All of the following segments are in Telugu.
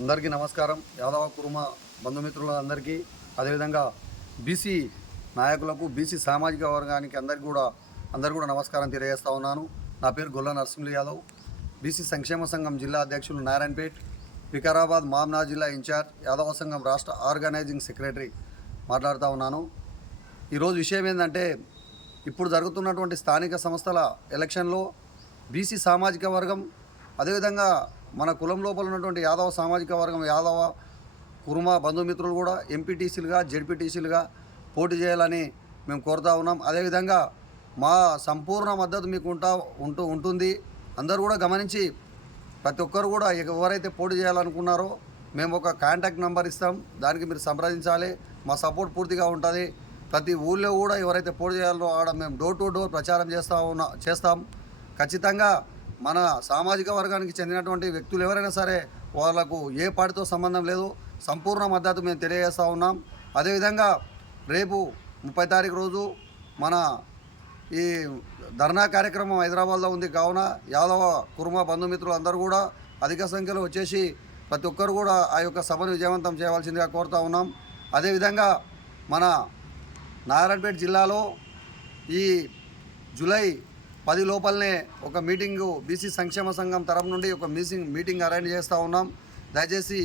అందరికీ నమస్కారం. యాదవ కుర్మ బంధుమిత్రులందరికీ, అదేవిధంగా బీసీ నాయకులకు, బీసీ సామాజిక వర్గానికి అందరు కూడా నమస్కారం తెలియజేస్తా ఉన్నాను. నా పేరు గొల్ల నరసింహులు యాదవ్, బీసీ సంక్షేమ సంఘం జిల్లా అధ్యక్షులు నారాయణపేట్, వికారాబాద్ మామ్నా జిల్లా ఇన్ఛార్జ్, యాదవ సంఘం రాష్ట్ర ఆర్గనైజింగ్ సెక్రటరీ మాట్లాడుతూ ఉన్నాను. ఈరోజు విషయం ఏంటంటే, ఇప్పుడు జరుగుతున్నటువంటి స్థానిక సంస్థల ఎలక్షన్లో బీసీ సామాజిక వర్గం, అదేవిధంగా మన కులం లోపల ఉన్నటువంటి యాదవ సామాజిక వర్గం, యాదవ కుర్మ బంధుమిత్రులు కూడా ఎంపీటీసీలుగా, జెడ్పీటీసీలుగా పోటీ చేయాలని మేము కోరుతా ఉన్నాం. అదేవిధంగా మా సంపూర్ణ మద్దతు మీకు ఉంటుంది. అందరూ కూడా గమనించి, ప్రతి ఒక్కరు కూడా ఎవరైతే పోటీ చేయాలనుకున్నారో మేము ఒక కాంటాక్ట్ నెంబర్ ఇస్తాం, దానికి మీరు సంప్రదించాలి. మా సపోర్ట్ పూర్తిగా ఉంటుంది. ప్రతి ఊళ్ళో కూడా ఎవరైతే పోటీ చేయాలో ఆడ మేము డోర్ టు డోర్ ప్రచారం చేస్తాం. ఖచ్చితంగా మన సామాజిక వర్గానికి చెందినటువంటి వ్యక్తులు ఎవరైనా సరే, వాళ్ళకు ఏ పార్టీతో సంబంధం లేదు, సంపూర్ణ మద్దతు మేము తెలియజేస్తూ ఉన్నాం. అదేవిధంగా రేపు 30 తారీఖు రోజు మన ఈ ధర్నా కార్యక్రమం హైదరాబాద్లో ఉంది. కావున యాదవ కుర్మ బంధుమిత్రులు అందరూ కూడా అధిక సంఖ్యలో వచ్చేసి ప్రతి ఒక్కరు కూడా ఆ యొక్క సభను విజయవంతం చేయవలసిందిగా కోరుతూ ఉన్నాం. అదేవిధంగా మన నారాయణపేట జిల్లాలో ఈ జూలై 10 లోపలనే ఒక మీటింగు బీసీ సంక్షేమ సంఘం తరఫు నుండి ఒక మీటింగ్ అరేంజ్ చేస్తూ ఉన్నాం. దయచేసి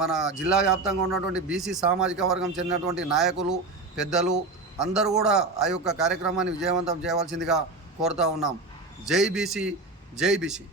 మన జిల్లా వ్యాప్తంగా ఉన్నటువంటి బీసీ సామాజిక వర్గం చెందినటువంటి నాయకులు, పెద్దలు అందరూ కూడా ఆ యొక్క కార్యక్రమాన్ని విజయవంతం చేయవలసిందిగా కోరుతూ ఉన్నాం. జై బీసీ, జై బీసీ.